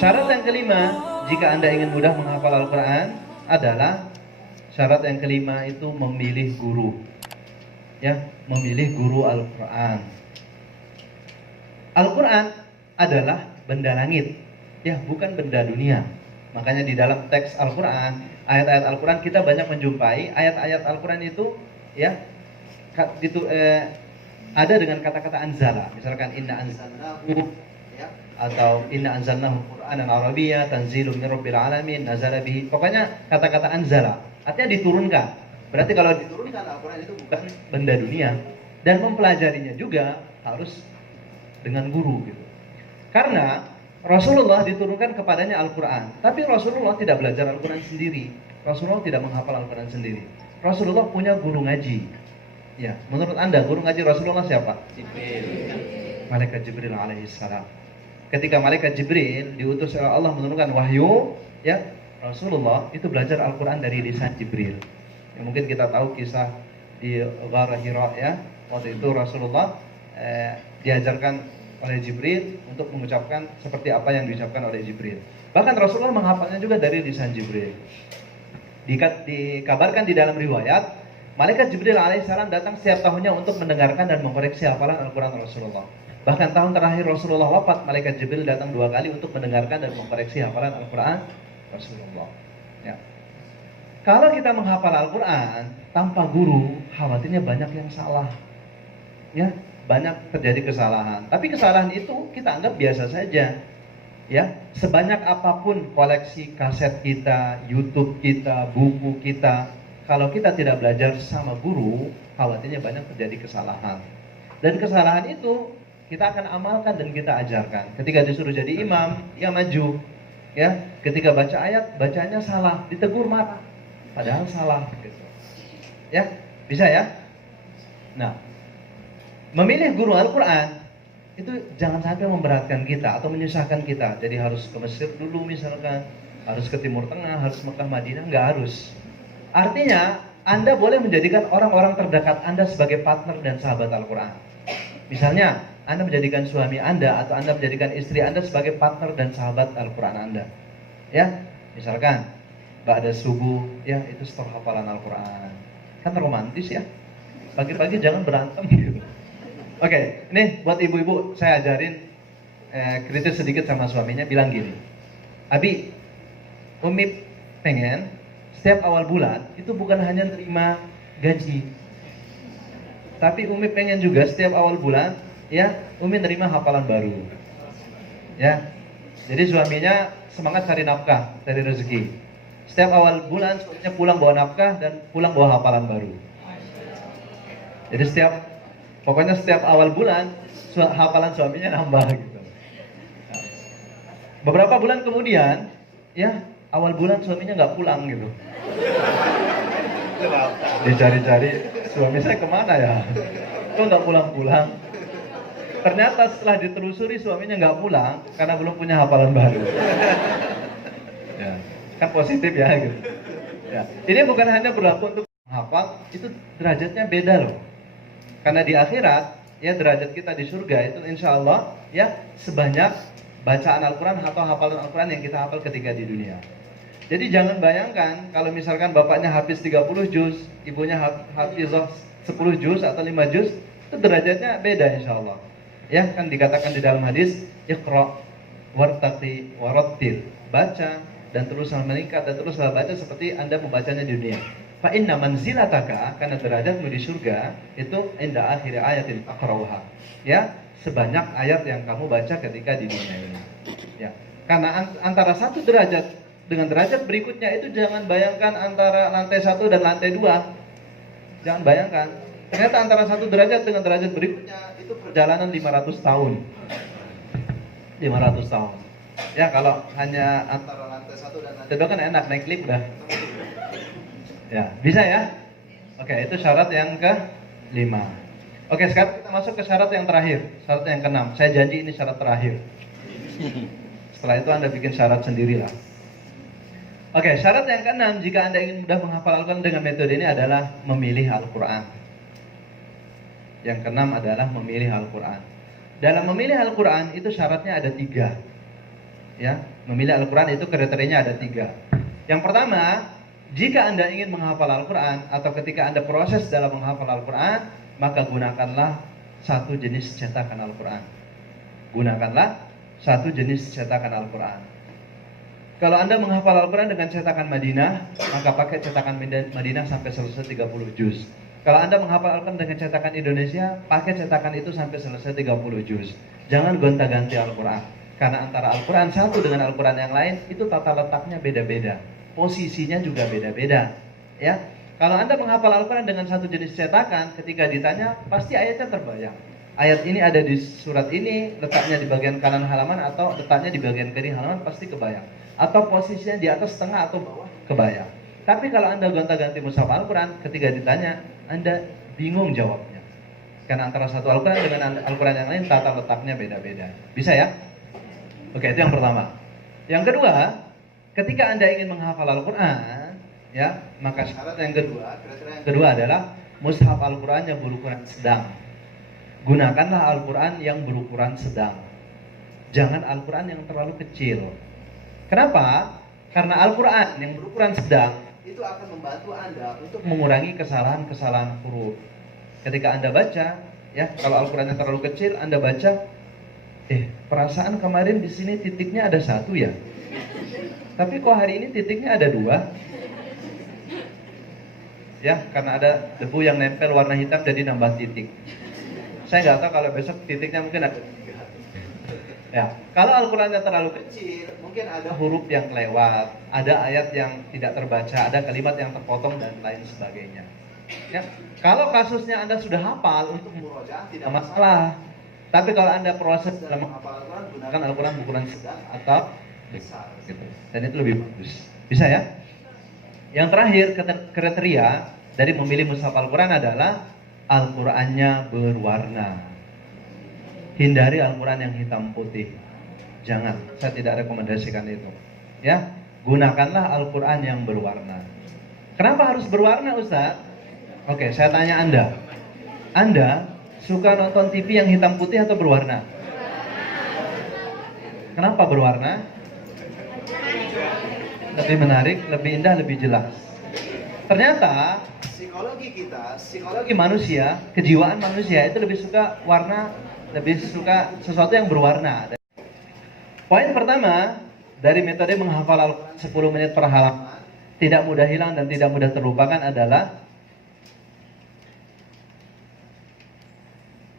Syarat yang kelima, jika Anda ingin mudah menghafal Al-Quran adalah syarat yang kelima itu memilih guru. Ya, memilih guru Al-Quran. Al-Quran adalah benda langit, ya, bukan benda dunia. Makanya di dalam teks Al-Quran, ayat-ayat Al-Quran kita banyak menjumpai ayat-ayat Al-Quran itu, ya, ada dengan kata-kata anzala. Misalkan inna anzalnahu, ya, atau inna anzalnahu Qur'anan Arabiyya tanzilun min rabbil alamin nazala bihi. Pokoknya kata-kata anzala artinya diturunkan. Berarti kalau diturunkan Al-Quran itu bukan benda dunia, dan mempelajarinya juga harus dengan guru gitu. Karena Rasulullah diturunkan kepadanya Al-Quran, tapi Rasulullah tidak belajar Al-Quran sendiri. Rasulullah tidak menghafal Al-Quran sendiri. Rasulullah punya guru ngaji. Ya, menurut Anda guru ngaji Rasulullah siapa? Jibril. Malaikat Jibril alaihissalam. Ketika Malaikat Jibril diutus oleh Allah menurunkan wahyu, ya, Rasulullah itu belajar Al-Quran dari lisan Jibril. Ya, mungkin kita tahu kisah di Ghar Hira, ya. Waktu itu Rasulullah diajarkan oleh Jibril untuk mengucapkan seperti apa yang diucapkan oleh Jibril. Bahkan Rasulullah menghafalnya juga dari lisan Jibril. Dikabarkan di dalam riwayat, Malaikat Jibril alaihissalam datang setiap tahunnya untuk mendengarkan dan mengoreksi hafalan Al-Quran Rasulullah. Bahkan tahun terakhir Rasulullah wafat, Malaikat Jibril datang 2 kali untuk mendengarkan dan mengoreksi hafalan Al-Quran Rasulullah. Ya. Kalau kita menghafal Al-Quran tanpa guru, khawatirnya banyak yang salah. Ya, banyak terjadi kesalahan. Tapi kesalahan itu kita anggap biasa saja. Ya, sebanyak apapun koleksi kaset kita, YouTube kita, buku kita, kalau kita tidak belajar sama guru, khawatirnya banyak terjadi kesalahan. Dan kesalahan itu kita akan amalkan dan kita ajarkan. Ketika disuruh jadi imam, ya maju. Ya, ketika baca ayat, bacanya salah, ditegur marah. Padahal salah gitu. Ya, bisa ya? Nah, memilih guru Al-Quran itu jangan sampai memberatkan kita atau menyusahkan kita. Jadi harus ke Mesir dulu misalkan, harus ke Timur Tengah, harus Mekah, Madinah, nggak harus. Artinya, Anda boleh menjadikan orang-orang terdekat Anda sebagai partner dan sahabat Al-Quran. Misalnya, Anda menjadikan suami Anda atau Anda menjadikan istri Anda sebagai partner dan sahabat Al-Quran Anda. Ya, misalkan, ba'da subuh, ya itu setelah hafalan Al-Quran. Kan romantis ya. Pagi-pagi jangan berantem gitu. Oke, ini buat ibu-ibu saya ajarin kritis sedikit sama suaminya, bilang gini. Abi, Umi pengen setiap awal bulan itu bukan hanya terima gaji, tapi Umi pengen juga setiap awal bulan, ya, Umi nerima hafalan baru. Ya. Jadi suaminya semangat cari nafkah, cari rezeki. Setiap awal bulan suaminya pulang bawa nafkah dan pulang bawa hafalan baru. Jadi pokoknya setiap awal bulan hafalan suaminya nambah gitu. Nah, beberapa bulan kemudian, ya, awal bulan suaminya nggak pulang gitu. Dicari-cari, suami saya kemana ya? Kok nggak pulang-pulang? Ternyata setelah ditelusuri suaminya nggak pulang karena belum punya hafalan baru. Ya, kan positif ya gitu. Ya, ini bukan hanya berlaku untuk menghafal, itu derajatnya beda loh. Karena di akhirat, ya, derajat kita di surga itu insya Allah, ya, sebanyak bacaan Al-Quran atau hafalan Al-Quran yang kita hafal ketika di dunia. Jadi jangan bayangkan kalau misalkan bapaknya hafiz 30 juz, ibunya hafizah 10 juz atau 5 juz, itu derajatnya beda insya Allah. Ya, kan dikatakan di dalam hadis, Iqra wartaqi warattil, baca dan teruslah meningkat dan teruslah baca seperti Anda membacanya di dunia. Fa inna manzilataka, karena derajatmu di surga itu inda akhir ayatin aqrauha. Ya, sebanyak ayat yang kamu baca ketika di dunia ini. Ya. Karena antara satu derajat dengan derajat berikutnya itu jangan bayangkan antara lantai 1 dan lantai 2. Jangan bayangkan. Ternyata antara satu derajat dengan derajat berikutnya itu perjalanan 500 tahun. 500 tahun. Ya, kalau hanya antara lantai 1 dan lantai 2 kan enak, naik lift dah. Ya, bisa ya? Oke, itu syarat yang ke-5. Oke, sekarang kita masuk ke syarat yang terakhir, syarat yang ke-6. Saya janji ini syarat terakhir. Setelah itu Anda bikin syarat sendirilah. Oke, syarat yang ke-6 jika Anda ingin mudah menghafal Al-Quran dengan metode ini adalah memilih Al-Quran. Yang ke-6 adalah memilih Al-Quran. Dalam memilih Al-Quran itu syaratnya ada 3. Ya, memilih Al-Quran itu kriterianya ada 3. Yang pertama, jika Anda ingin menghafal Al-Quran atau ketika Anda proses dalam menghafal Al-Quran, maka gunakanlah satu jenis cetakan Al-Quran. Gunakanlah satu jenis cetakan Al-Quran. Kalau Anda menghafal Al-Quran dengan cetakan Madinah, maka pakai cetakan Madinah sampai selesai 30 juz. Kalau Anda menghafal Al-Quran dengan cetakan Indonesia, pakai cetakan itu sampai selesai 30 juz. Jangan gonta-ganti Al-Quran. Karena antara Al-Quran satu dengan Al-Quran yang lain, itu tata letaknya beda-beda. Posisinya juga beda-beda. Ya, kalau Anda menghafal Al-Quran dengan satu jenis cetakan, ketika ditanya, pasti ayatnya terbayang. Ayat ini ada di surat ini, letaknya di bagian kanan halaman atau letaknya di bagian kiri halaman, pasti kebayang. Atau posisinya di atas, tengah, atau bawah, kebayang. Tapi kalau Anda gonta-ganti mushaf Al-Quran, ketika ditanya, Anda bingung jawabnya. Karena antara satu Al-Quran dengan Al-Quran yang lain, tata letaknya beda-beda. Bisa ya? Oke, itu yang pertama. Yang kedua, ketika Anda ingin menghafal Al-Quran, ya, maka syarat yang kedua, kriteria yang kedua adalah mushaf Al-Quran yang berukuran sedang. Gunakanlah Al-Quran yang berukuran sedang. Jangan Al-Quran yang terlalu kecil. Kenapa? Karena Al-Quran yang berukuran sedang itu akan membantu Anda untuk mengurangi kesalahan-kesalahan huruf. Ketika Anda baca, ya, kalau Al-Quran yang terlalu kecil, Anda baca, perasaan kemarin di sini titiknya ada 1 ya. Tapi kok hari ini titiknya ada 2? Ya, karena ada debu yang nempel warna hitam jadi nambah titik. Saya nggak tahu kalau besok titiknya mungkin ada 3. Ya, kalau Al-Qurannya terlalu kecil, mungkin ada huruf yang kelewat, ada ayat yang tidak terbaca, ada kalimat yang terpotong dan lain sebagainya. Ya, kalau kasusnya Anda sudah hafal untuk murojaah tidak masalah. Tapi kalau Anda proses dalam menghafal Al-Quran, gunakan Al-Quran berukuran sedang atau besar gitu. Dan itu lebih bagus. Bisa ya? Yang terakhir, kriteria dari memilih mushaf Al-Quran adalah Al-Qurannya berwarna. Hindari Al-Quran yang hitam putih. Jangan, saya tidak rekomendasikan itu. Ya, gunakanlah Al-Quran yang berwarna. Kenapa harus berwarna, Ustaz? Oke, saya tanya Anda. Anda suka nonton TV yang hitam putih atau berwarna? Kenapa berwarna? Lebih menarik, lebih indah, lebih jelas. Ternyata psikologi manusia, kejiwaan manusia itu lebih suka warna, lebih suka sesuatu yang berwarna. Poin pertama dari metode menghafal Al-Quran 10 menit per halaman, tidak mudah hilang dan tidak mudah terlupakan adalah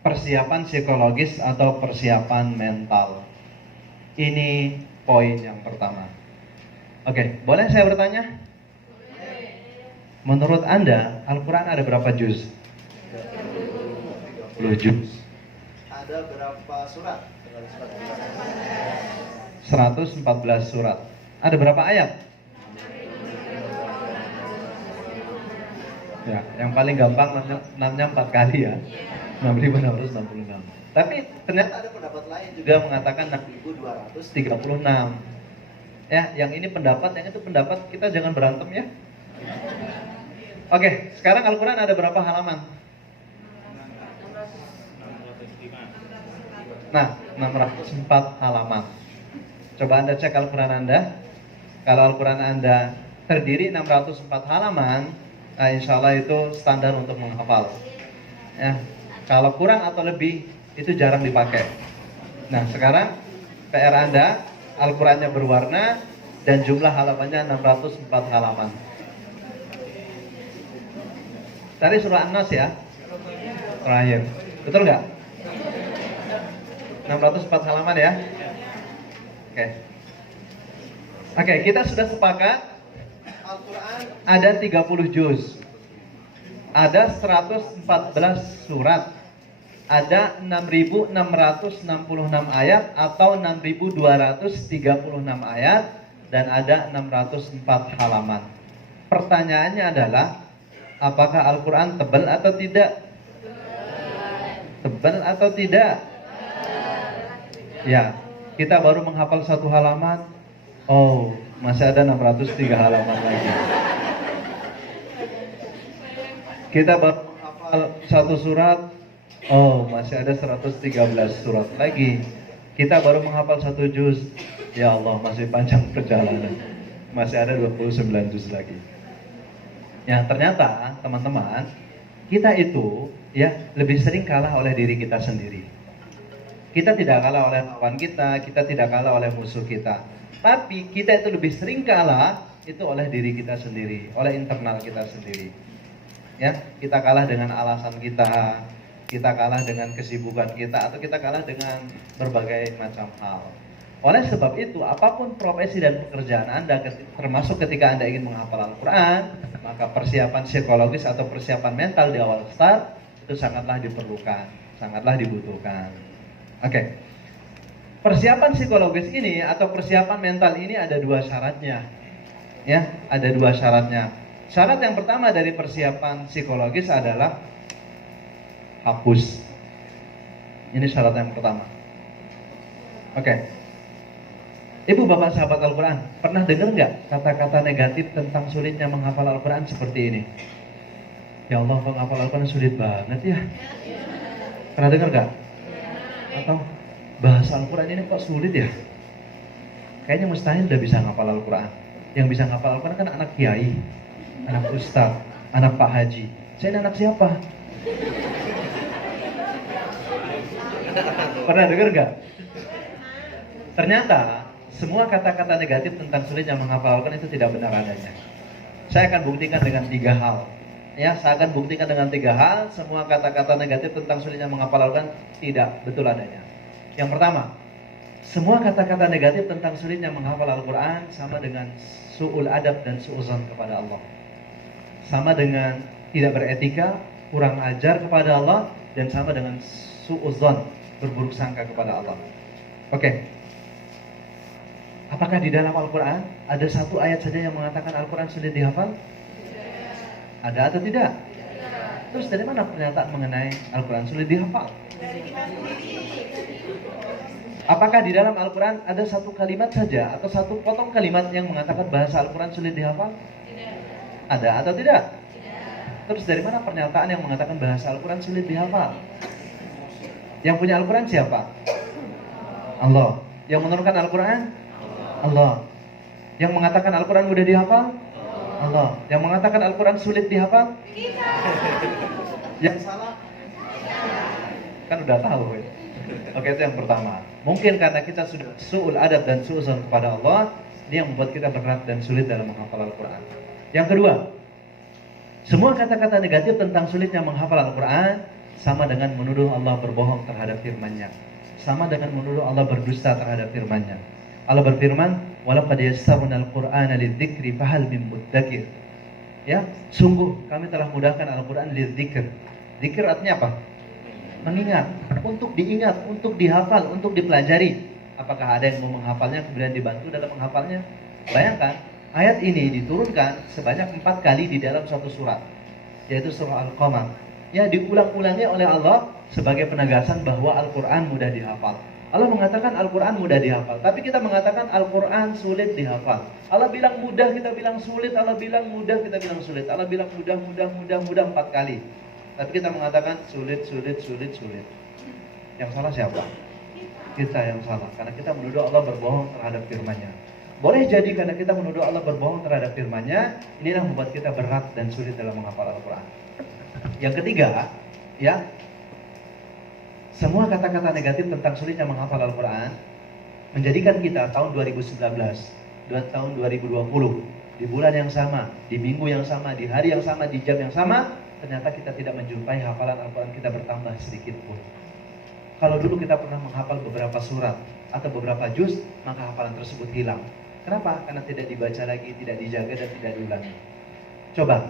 persiapan psikologis atau persiapan mental. Ini poin yang pertama. Oke, boleh saya bertanya? Menurut Anda, Al-Quran ada berapa juz? 30 juz. Ada berapa surat? 114 surat. Ada berapa ayat? Ya, yang paling gampang 6-nya 4 kali ya. 6.666. Tapi ternyata ada pendapat lain juga mengatakan 6.236. Ya, yang ini pendapat, yang itu pendapat, kita jangan berantem ya. Oke, sekarang Al-Quran ada berapa halaman? Nah, 604 halaman. Coba Anda cek Al-Quran Anda. Kalau Al-Quran Anda terdiri 604 halaman, nah insya Allah itu standar untuk menghafal. Ya, kalau kurang atau lebih, itu jarang dipakai. Nah, sekarang PR Anda, Al-Qurannya berwarna dan jumlah halamannya 604 halaman. Tadi surah An-Nas ya, terakhir. Betul nggak? 604 halaman ya. Oke, kita sudah sepakat Al-Quran ada 30 juz. Ada 114 surat. Ada 6.666 ayat atau 6.236 ayat dan ada 604 halaman. Pertanyaannya adalah, apakah Al-Quran tebal atau tidak? Tebal atau tidak? Ya, kita baru menghafal 1 halaman. Oh, masih ada 603 halaman lagi. Kita baru menghafal 1 surat. Oh, masih ada 113 surat lagi. Kita baru menghafal 1 juz. Ya Allah, masih panjang perjalanan. Masih ada 29 juz lagi. Ya, ternyata teman-teman, kita itu ya lebih sering kalah oleh diri kita sendiri. Kita tidak kalah oleh lawan kita tidak kalah oleh musuh kita. Tapi kita itu lebih sering kalah itu oleh diri kita sendiri, oleh internal kita sendiri. Ya, kita kalah dengan alasan kita kalah dengan kesibukan kita, atau kita kalah dengan berbagai macam hal. Oleh sebab itu, apapun profesi dan pekerjaan Anda, termasuk ketika Anda ingin menghafal Al-Quran, maka persiapan psikologis atau persiapan mental di awal start itu sangatlah diperlukan, sangatlah dibutuhkan. Oke. Persiapan psikologis ini atau persiapan mental ini ada 2 syaratnya. Ya, ada 2 syaratnya. Syarat yang pertama dari persiapan psikologis adalah hapus. Ini syarat yang pertama. Oke. Ibu bapak sahabat Al-Quran, pernah dengar nggak kata-kata negatif tentang sulitnya menghafal Al-Quran seperti ini? Ya Allah, menghafal Al-Quran sulit banget ya. Pernah dengar nggak? Atau bahasa Al-Quran ini kok sulit ya? Kayaknya mustahil udah bisa menghafal Al-Quran. Yang bisa menghafal Al-Quran kan anak kiai, anak ustaz, anak pak haji. Saya ini anak siapa? Pernah dengar nggak? Ternyata semua kata-kata negatif tentang sulitnya menghafal Al-Quran itu tidak benar adanya. Saya akan buktikan dengan 3 hal. Ya, saya akan buktikan dengan 3 hal. Semua kata-kata negatif tentang sulitnya menghafal Al-Quran tidak betul adanya. Yang pertama, semua kata-kata negatif tentang sulitnya menghafal Al-Quran sama dengan su'ul adab dan su'uzan kepada Allah. Sama dengan tidak beretika, kurang ajar kepada Allah, dan sama dengan su'uzan, berburuk sangka kepada Allah. Oke. Apakah di dalam Al-Quran ada 1 ayat saja yang mengatakan Al-Quran sulit dihafal? Ada atau tidak? Terus dari mana pernyataan mengenai Al-Quran sulit dihafal? Apakah di dalam Al-Quran ada 1 kalimat saja atau 1 potong kalimat yang mengatakan bahasa Al-Quran sulit dihafal? Ada atau tidak? Terus dari mana pernyataan yang mengatakan bahasa Al-Quran sulit dihafal? Yang punya Al-Quran siapa? Allah. Yang menurunkan Al-Quran? Allah. Yang mengatakan Al-Quran mudah dihafal? Allah. Yang mengatakan Al-Quran sulit dihafal? Kita. Yang salah? Kan udah tahu ya. Oke, itu yang pertama. Mungkin karena kita sudah su'ul adab dan su'uzan kepada Allah, ini yang membuat kita berat dan sulit dalam menghafal Al-Quran. Yang kedua, semua kata-kata negatif tentang sulitnya menghafal Al-Quran sama dengan menuduh Allah berbohong terhadap firman-Nya. Sama dengan menuduh Allah berdusta terhadap firman-Nya. Allah berfirman, "Walaqad yassarnal Qur'ana lidzikri fahal min mudzakir." Ya, sungguh kami telah mudahkan Al-Quran lidzikr. Zikir artinya apa? Mengingat, untuk diingat, untuk dihafal, untuk dipelajari. Apakah ada yang mau menghafalnya kemudian dibantu dalam menghafalnya? Bayangkan, ayat ini diturunkan sebanyak 4 kali di dalam suatu surat, yaitu surah Al-Qamar. Ya, diulang-ulangi oleh Allah sebagai penegasan bahwa Al-Quran mudah dihafal. Allah mengatakan Al-Quran mudah dihafal, tapi kita mengatakan Al-Quran sulit dihafal. Allah bilang mudah, kita bilang sulit. Allah bilang mudah, kita bilang sulit. Allah bilang mudah 4 kali. Tapi kita mengatakan sulit. Yang salah siapa? Kita yang salah, karena kita menuduh Allah berbohong terhadap firman-Nya. Boleh jadi karena kita menuduh Allah berbohong terhadap firman-Nya, inilah membuat kita berat dan sulit dalam menghafal Al-Quran. Yang ketiga, ya, semua kata-kata negatif tentang sulitnya menghafal Al-Quran menjadikan kita tahun 2019, tahun 2020, di bulan yang sama, di minggu yang sama, di hari yang sama, di jam yang sama, ternyata kita tidak menjumpai hafalan Al-Quran kita bertambah sedikit pun. Kalau dulu kita pernah menghafal beberapa surat atau beberapa juz, maka hafalan tersebut hilang. Kenapa? Karena tidak dibaca lagi, tidak dijaga, dan tidak diulangi. Coba,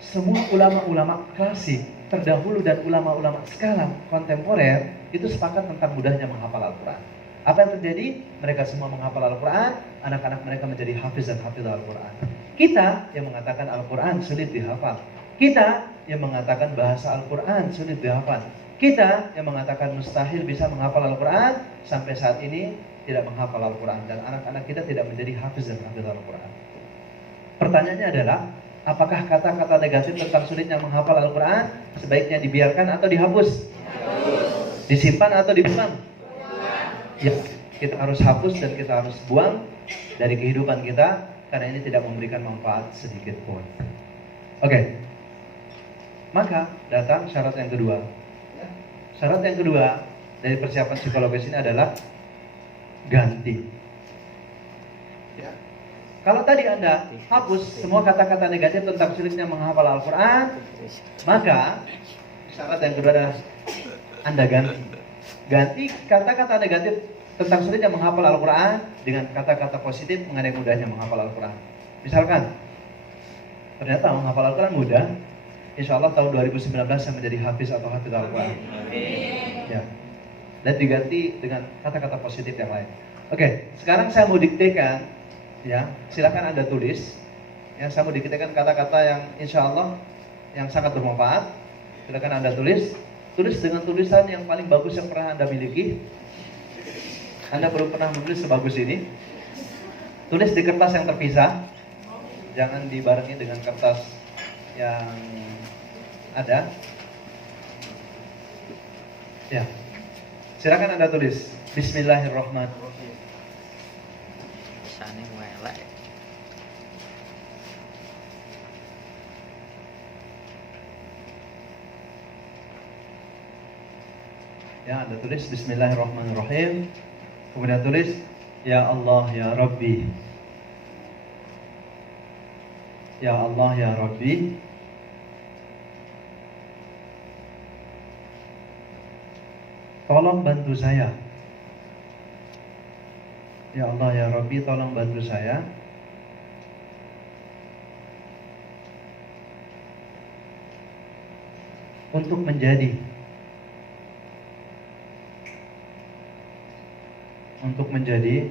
semua ulama-ulama klasik terdahulu dan ulama-ulama sekarang kontemporer itu sepakat tentang mudahnya menghafal Al-Quran. Apa yang terjadi? Mereka semua menghafal Al-Quran, anak-anak mereka menjadi hafiz dan hafidh Al-Quran. Kita yang mengatakan Al-Quran sulit dihafal. Kita yang mengatakan bahasa Al-Quran sulit dihafal. Kita yang mengatakan mustahil bisa menghafal Al-Quran, sampai saat ini tidak menghafal Al-Quran. Dan anak-anak kita tidak menjadi hafiz dan hafidh Al-Quran. Pertanyaannya adalah, apakah kata-kata negatif tentang sulitnya menghafal Al-Quran sebaiknya dibiarkan atau dihapus? Disimpan atau dibuang? ya kita harus hapus dan kita harus buang dari kehidupan kita, karena ini tidak memberikan manfaat sedikit pun. Oke. Maka datang syarat yang kedua. Syarat yang kedua dari persiapan psikologis ini adalah ganti. Ya. Kalau tadi Anda hapus semua kata-kata negatif tentang sulitnya menghafal Al-Quran, maka syarat yang kedua adalah Anda ganti. Ganti kata-kata negatif tentang sulitnya menghafal Al-Quran dengan kata-kata positif mengenai mudahnya menghafal Al-Quran. Misalkan, ternyata menghafal Al-Quran mudah, insya Allah tahun 2019 saya menjadi hafiz atau hafidz Al-Quran. Ya. Dan diganti dengan kata-kata positif yang lain. Oke, sekarang saya mau diktekan, ya, silakan Anda tulis. Ya, saya mau diktekan kata-kata yang insya Allah yang sangat bermanfaat. Silakan Anda tulis. Tulis dengan tulisan yang paling bagus yang pernah Anda miliki. Anda belum pernah menulis sebagus ini. Tulis di kertas yang terpisah. Jangan dibarengi dengan kertas yang ada. Ya. Silakan Anda tulis. Bismillahirrahmanirrahim. Sana welek. Ya, Anda tulis Bismillahirrahmanirrahim. Kemudian tulis Ya Allah ya Rabbi. Ya Allah ya Rabbi. Tolong bantu saya. Ya Allah ya Rabbi, tolong bantu saya. Untuk menjadi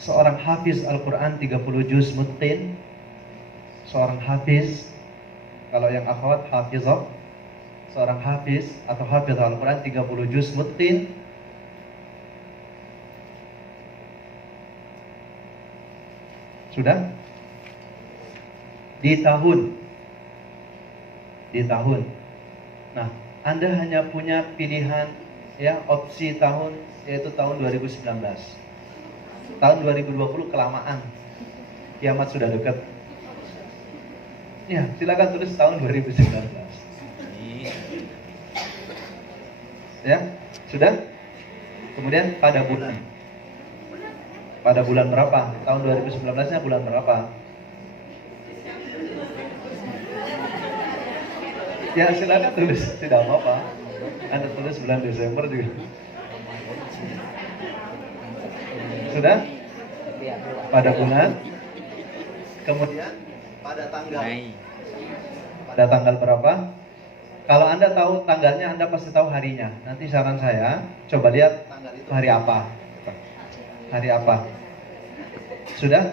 seorang hafiz Al-Quran 30 juz mutqin. Seorang hafiz, kalau yang akhwat hafizah, seorang hafiz atau hafidz Al-Quran 30 juz mutqin. Sudah? Di tahun. Nah, Anda hanya punya pilihan, ya, opsi tahun, yaitu tahun 2019. Tahun 2020 kelamaan. Kiamat sudah dekat. Ya, silakan tulis tahun 2019. Ya, sudah? Kemudian pada bulan berapa? Tahun 2019-nya bulan berapa? Ya, silakan tulis, tidak apa-apa. Anda tulis bulan Desember juga. Sudah? Pada bulan. Kemudian pada tanggal. Pada tanggal berapa? Kalau Anda tahu tanggalnya, Anda pasti tahu harinya. Nanti saran saya, coba lihat tanggal itu hari apa. Hari apa? Sudah?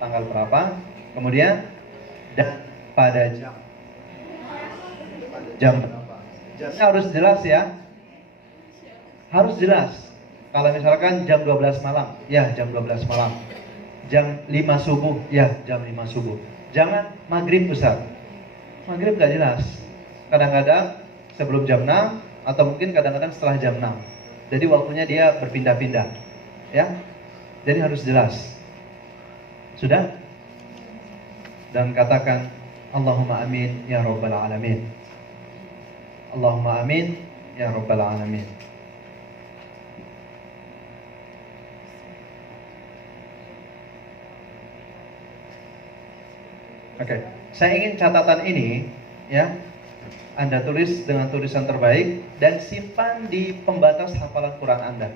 Tanggal berapa? Kemudian dan pada jam. Jam berapa? Jamnya harus jelas ya. Harus jelas. Kalau misalkan jam 12 malam, ya jam 12 malam. Jam 5 subuh, ya jam 5 subuh. Jangan maghrib Ustaz. Maghrib gak jelas. Kadang-kadang sebelum jam 6 atau mungkin kadang-kadang setelah jam 6. Jadi waktunya dia berpindah-pindah. Ya. Jadi harus jelas. Sudah? Dan katakan Allahumma amin ya rabbal alamin. Allahumma amin ya rabbal alamin. Oke, saya ingin catatan ini, ya, Anda tulis dengan tulisan terbaik dan simpan di pembatas hafalan Quran Anda.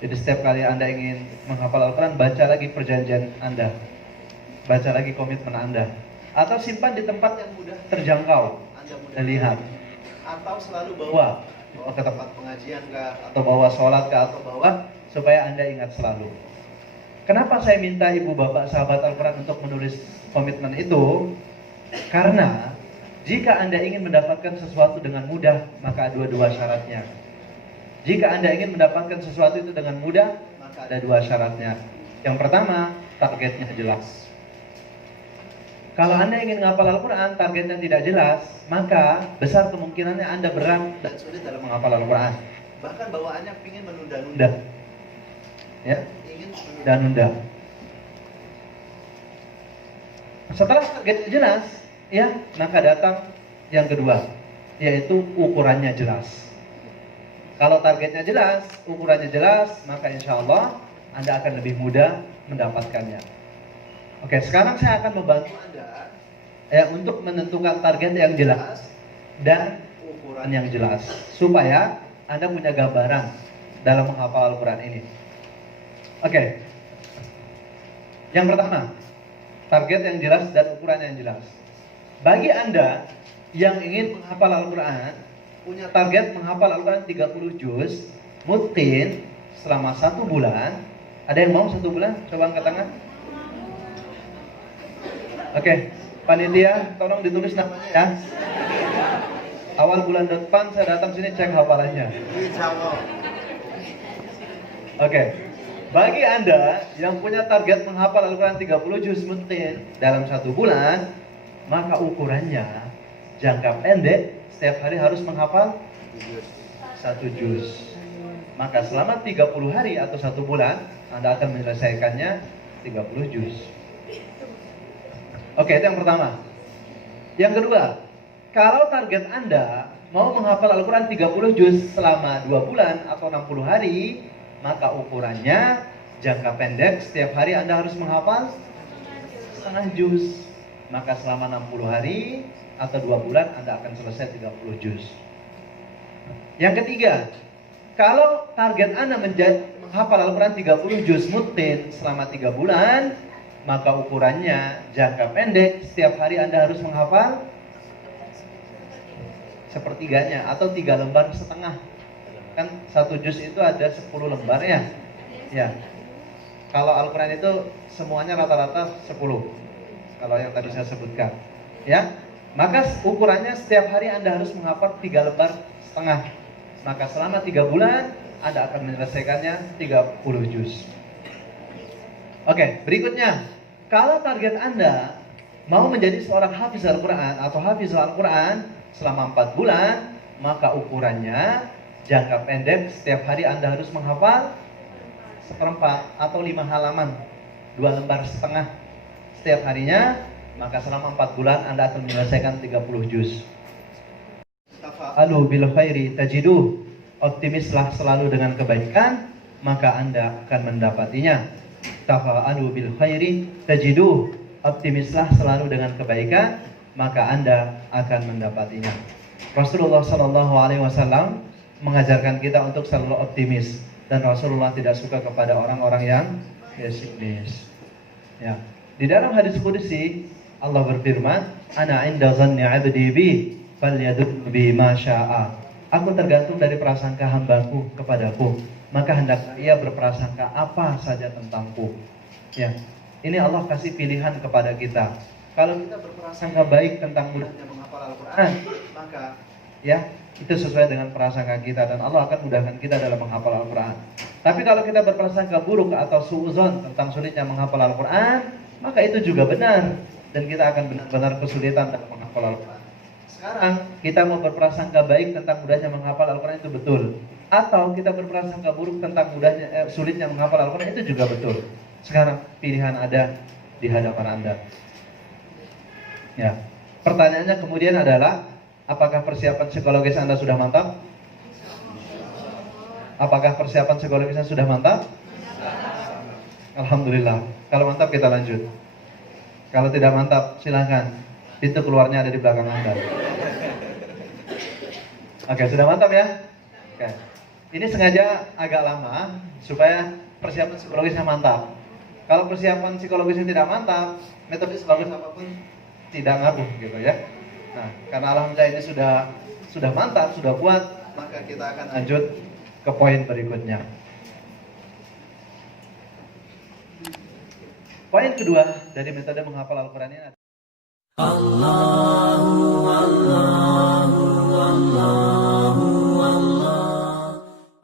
Jadi setiap kali Anda ingin menghafal Al-Quran, baca lagi perjanjian Anda, baca lagi komitmen Anda, atau simpan di tempat yang mudah terjangkau, Anda mudah lihat, atau selalu bawa ke tempat pengajian kah, atau bawa sholat kah, atau bawa supaya Anda ingat selalu. Kenapa saya minta ibu bapak sahabat Al-Quran untuk menulis komitmen itu? Karena jika Anda ingin mendapatkan sesuatu dengan mudah, maka ada dua syaratnya. Jika Anda ingin mendapatkan sesuatu itu dengan mudah, maka ada dua syaratnya. Yang pertama, targetnya jelas. Kalau Anda ingin menghafal Al-Quran, targetnya tidak jelas, maka besar kemungkinannya Anda berat dan sulit dalam menghafal Al-Quran. Bahkan bawaannya ingin menunda-nunda. Ya, ingin menunda-nunda. Setelah targetnya jelas, ya, maka datang yang kedua, yaitu ukurannya jelas. Kalau targetnya jelas, ukurannya jelas, maka insya Allah Anda akan lebih mudah mendapatkannya. Oke, sekarang saya akan membantu Anda ya untuk menentukan target yang jelas dan ukuran yang jelas supaya Anda punya gambaran dalam menghafal Al-Quran ini. Oke. Yang pertama, target yang jelas dan ukuran yang jelas. Bagi Anda yang ingin menghafal Al-Quran, punya target menghafal Al-Quran 30 juz mutqin selama 1 bulan. Ada yang mau 1 bulan? Coba angkat tangan. Oke, panitia tolong ditulis namanya ya. Awal bulan depan saya datang sini cek hafalannya. Oke. Bagi Anda yang punya target menghafal Al-Quran 30 juz mutqin dalam 1 bulan, maka ukurannya jangka pendek setiap hari harus menghafal 1 juz. Maka selama 30 hari atau 1 bulan Anda akan menyelesaikannya 30 juz. Oke, itu yang pertama. Yang kedua, kalau target Anda mau menghafal Al-Quran 30 juz selama 2 bulan atau 60 hari, maka ukurannya jangka pendek setiap hari Anda harus menghafal setengah juz. Maka selama 60 hari atau 2 bulan Anda akan selesai 30 juz. Yang ketiga, kalau target Anda menghafal Al-Quran 30 juz mutqin selama 3 bulan, maka ukurannya jangka pendek setiap hari Anda harus menghafal sepertiganya atau 3 lembar setengah. Kan 1 juz itu ada 10 lembar ya. Ya. Kalau Al-Quran itu semuanya rata-rata 10. Kalau yang tadi saya sebutkan. Ya. Maka ukurannya setiap hari Anda harus menghafal 3 lembar setengah. Maka selama 3 bulan Anda akan menyelesaikannya 30 juz. Oke, berikutnya, kalau target Anda mau menjadi seorang hafiz Al-Quran atau hafiz Al-Quran selama 4 bulan, maka ukurannya jangka pendek setiap hari Anda harus menghafal 1/4 atau 5 halaman, 2 lembar setengah setiap harinya, maka selama 4 bulan Anda akan menyelesaikan 30 juz. Tafa'alu bil khairi tajiduh. Optimislah selalu dengan kebaikan, maka Anda akan mendapatinya. Tafa'alu bil khairi tajiduh. Optimislah selalu dengan kebaikan, maka Anda akan mendapatinya. Rasulullah sallallahu alaihi wasallam mengajarkan kita untuk selalu optimis, dan Rasulullah tidak suka kepada orang-orang yang pesimis. Ya. Di dalam hadis qudsi Allah berfirman, "Ana 'inda dhanni 'abdi bi, falyadud bi ma syaa." Aku tergantung dari prasangka hambaku kepadaku, maka hendaklah ia berprasangka apa saja tentangku. Ya. Ini Allah kasih pilihan kepada kita. Kalau kita berprasangka baik tentang mudahnya menghafal Al-Quran, maka ya itu sesuai dengan prasangka kita, dan Allah akan mudahkan kita dalam menghafal Al-Quran. Tapi kalau kita berprasangka buruk atau suudzon tentang sulitnya menghafal Al-Quran, maka itu juga benar, dan kita akan benar-benar kesulitan dalam menghafal Al-Quran. Sekarang kita mau berprasangka baik tentang mudahnya menghafal Al-Quran, itu betul. Atau kita berprasangka buruk tentang sulitnya menghafal Al-Quran, itu juga betul. Sekarang pilihan ada di hadapan Anda. Ya. Pertanyaannya kemudian adalah, apakah persiapan psikologis Anda sudah mantap? Apakah persiapan psikologisnya sudah mantap? Alhamdulillah. Kalau mantap kita lanjut. Kalau tidak mantap silahkan. Pintu keluarnya ada di belakang Anda. Oke, sudah mantap ya? Oke. Ini sengaja agak lama supaya persiapan psikologisnya mantap. Kalau persiapan psikologisnya tidak mantap, metode psikologis apapun tidak ngaruh gitu ya. Nah, karena alhamdulillah ini sudah mantap, sudah kuat, maka kita akan lanjut ke poin berikutnya. Poin kedua dari metode menghafal Al-Quran ini adalah Allah